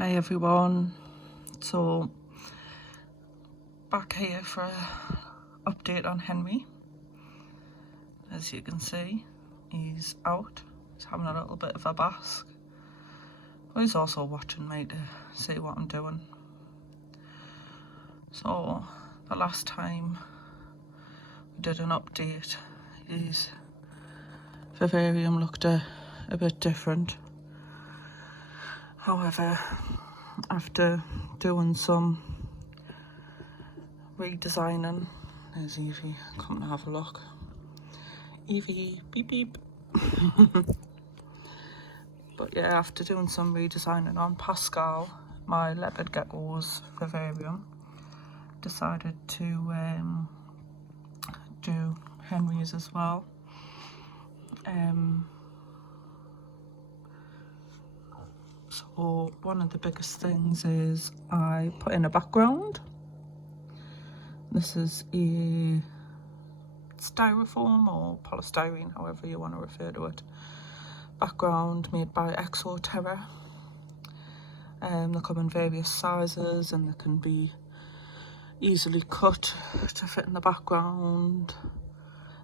Hi everyone, so back here for an update on Henry. As you can see, he's out, he's having a little bit of a bask, but he's also watching me to see what I'm doing. So the last time we did an update, his Vivarium looked a bit different. However, after doing some redesigning, there's Evie, come and have a look. Evie, beep beep. But yeah, after doing some redesigning on Pascal, my leopard gecko's Vivarium, decided to do Henry's as well. So one of the biggest things is I put in a background. This is a styrofoam or polystyrene, however you want to refer to it, background made by Exoterra. They come in various sizes and they can be easily cut to fit in the background.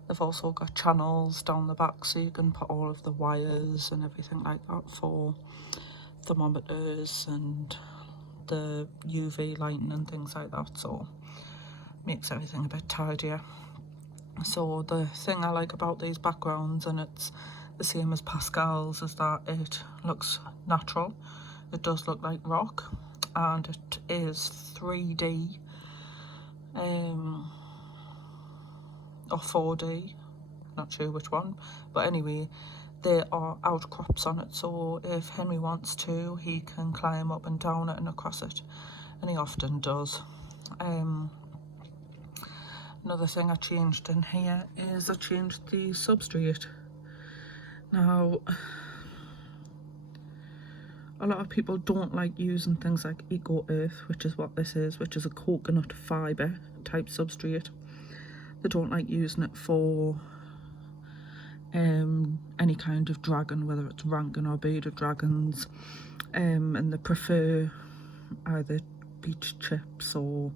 They've also got channels down the back so you can put all of the wires and everything like that for thermometers and the UV lighting and things like that, so makes everything a bit tidier. So the thing I like about these backgrounds, and it's the same as Pascal's, is that it looks natural. It does look like rock, and it is 3D or 4D, not sure which one, but anyway, there are outcrops on it, so if Henry wants to, he can climb up and down it and across it, and he often does. Another thing I changed in here is I changed the substrate. Now, a lot of people don't like using things like Eco Earth, which is what this is, which is a coconut fibre type substrate. They don't like using it for any kind of dragon, whether it's rankin or beta dragons, and they prefer either beach chips, or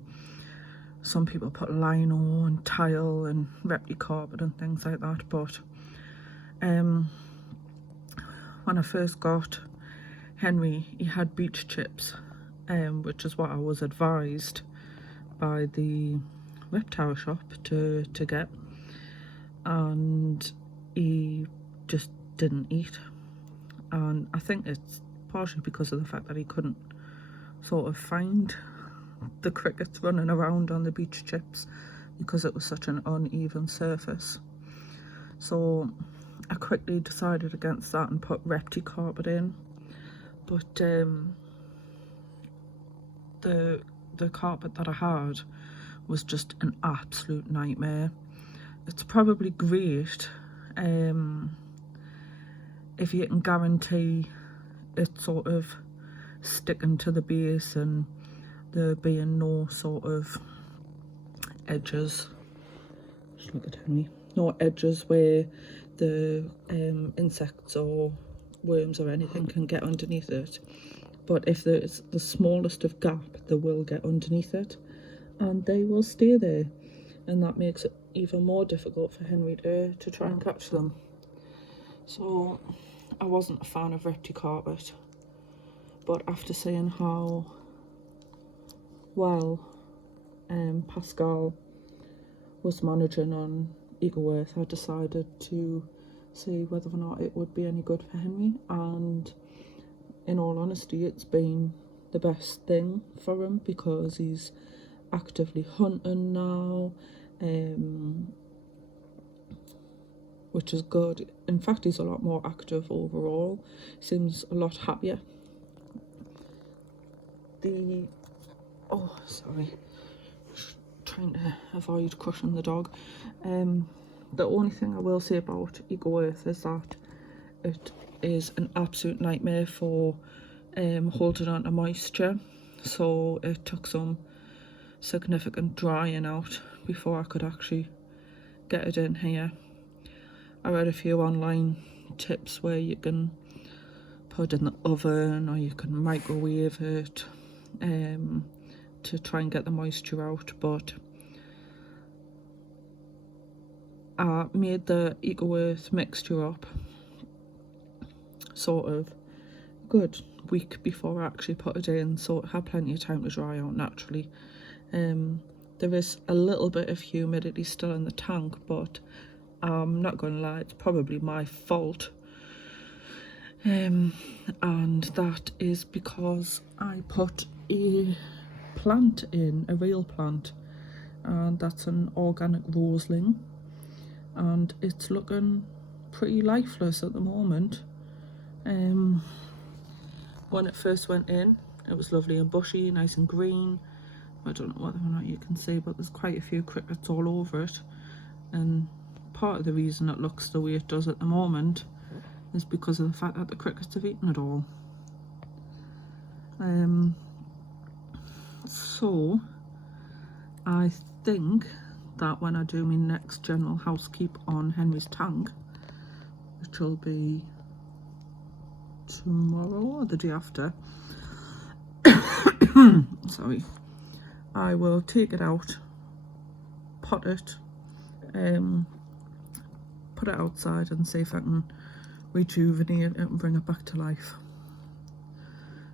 some people put lino and tile and repticarpet and things like that. But when I first got Henry, he had beach chips, which is what I was advised by the reptile shop to get, and he just didn't eat. And I think it's partially because of the fact that he couldn't sort of find the crickets running around on the beach chips because it was such an uneven surface. So I quickly decided against that and put repticarpet in, but the carpet that I had was just an absolute nightmare. It's probably great if you can guarantee it sort of sticking to the base and there being no sort of edges. Just look at Henry. No edges where the insects or worms or anything can get underneath it. But if there's the smallest of gap, they will get underneath it and they will stay there, and that makes it even more difficult for Henry to try and catch them. So I wasn't a fan of repticarpet, but after seeing how well Pascal was managing on Eco Earth, I decided to see whether or not it would be any good for Henry, and in all honesty it's been the best thing for him because he's actively hunting now, which is good. In fact, he's a lot more active overall, seems a lot happier. Sorry, trying to avoid crushing the dog. The only thing I will say about Eco Earth is that it is an absolute nightmare for holding on to moisture, so it took some significant drying out before I could actually get it in here. I read a few online tips where you can put in the oven, or you can microwave it to try and get the moisture out. But I made the Eco Earth mixture up sort of good week before I actually put it in, so it had plenty of time to dry out naturally. There is a little bit of humidity still in the tank, but I'm not going to lie, it's probably my fault. And that is because I put a plant in, a real plant, and that's an organic roseling, and it's looking pretty lifeless at the moment. When it first went in, it was lovely and bushy, nice and green. I don't know whether or not you can see, but there's quite a few crickets all over it, and part of the reason it looks the way it does at the moment is because of the fact that the crickets have eaten it all. So I think that when I do my next general housekeep on Henry's tank, which will be tomorrow or the day after, sorry, I will take it out, pot it, put it outside and see if I can rejuvenate it and bring it back to life.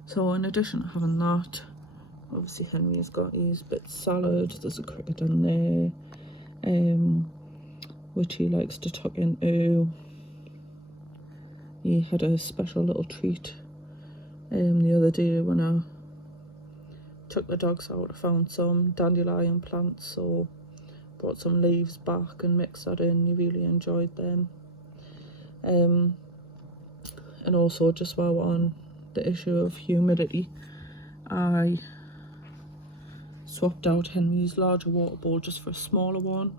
So in addition to having that, obviously Henry's got his bit salad. There's a cricket in there, which he likes to tuck into. He had a special little treat the other day when I took the dogs out. I found some dandelion plants, so brought some leaves back and mixed that in. He really enjoyed them. And also, just while we're on the issue of humidity, I swapped out Henry's larger water bowl just for a smaller one,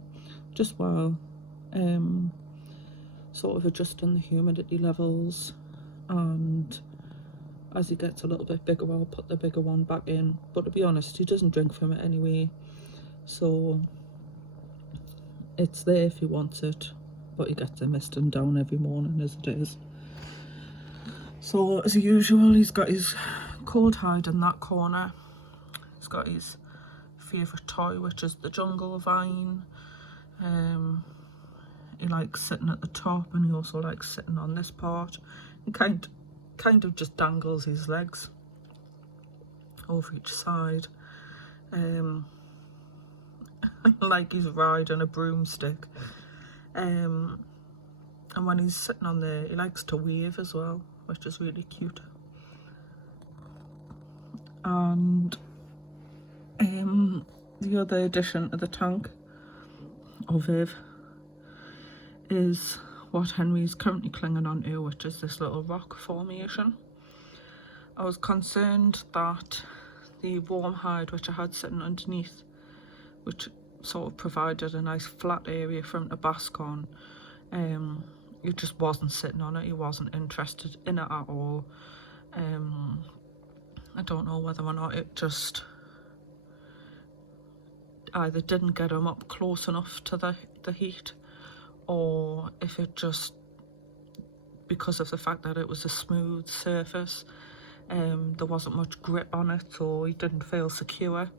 just while sort of adjusting the humidity levels, and as he gets a little bit bigger I'll put the bigger one back in. But to be honest, he doesn't drink from it anyway, so it's there if he wants it, but he gets a misting down every morning as it is. So as usual, he's got his cold hide in that corner. He's got his favourite toy, which is the jungle vine. He likes sitting at the top, and he also likes sitting on this part. He kind of just dangles his legs over each side, like he's riding a broomstick. And when he's sitting on there, he likes to wave as well, which is really cute. And the other addition to the tank, or Viv, is what Henry's currently clinging on to, which is this little rock formation. I was concerned that the warm hide which I had sitting underneath, which sort of provided a nice flat area for him to bask on, he just wasn't sitting on it. He wasn't interested in it at all. I don't know whether or not it just either didn't get him up close enough to the heat, or if it just, because of the fact that it was a smooth surface, there wasn't much grip on it, so he didn't feel secure.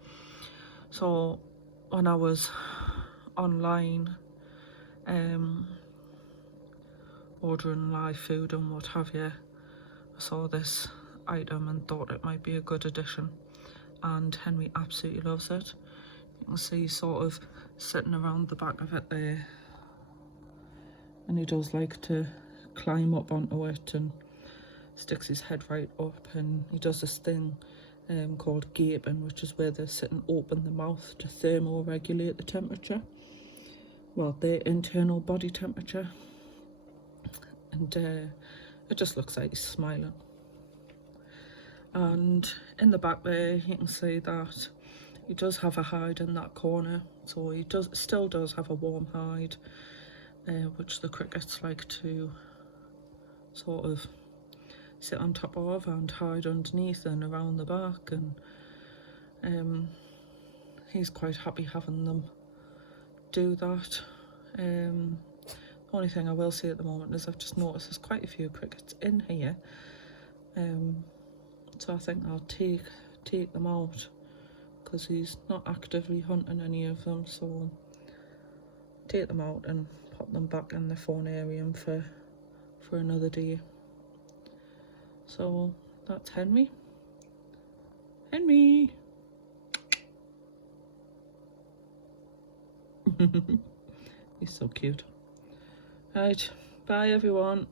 So when I was online ordering live food and what have you, I saw this item and thought it might be a good addition, and Henry absolutely loves it. You can see sort of sitting around the back of it there, and he does like to climb up onto it and sticks his head right up, and he does this thing called gaping, which is where they're sitting open the mouth to thermoregulate the temperature, well, their internal body temperature, and it just looks like he's smiling. And in the back there you can see that he does have a hide in that corner, so he still does have a warm hide, which the crickets like to sort of sit on top of and hide underneath and around the back, and he's quite happy having them do that. The only thing I will say at the moment is I've just noticed there's quite a few crickets in here, So I think I'll take them out because he's not actively hunting any of them, so take them out and put them back in the faunarium for another day. So that's Henry. Henry! He's so cute. Right, bye everyone.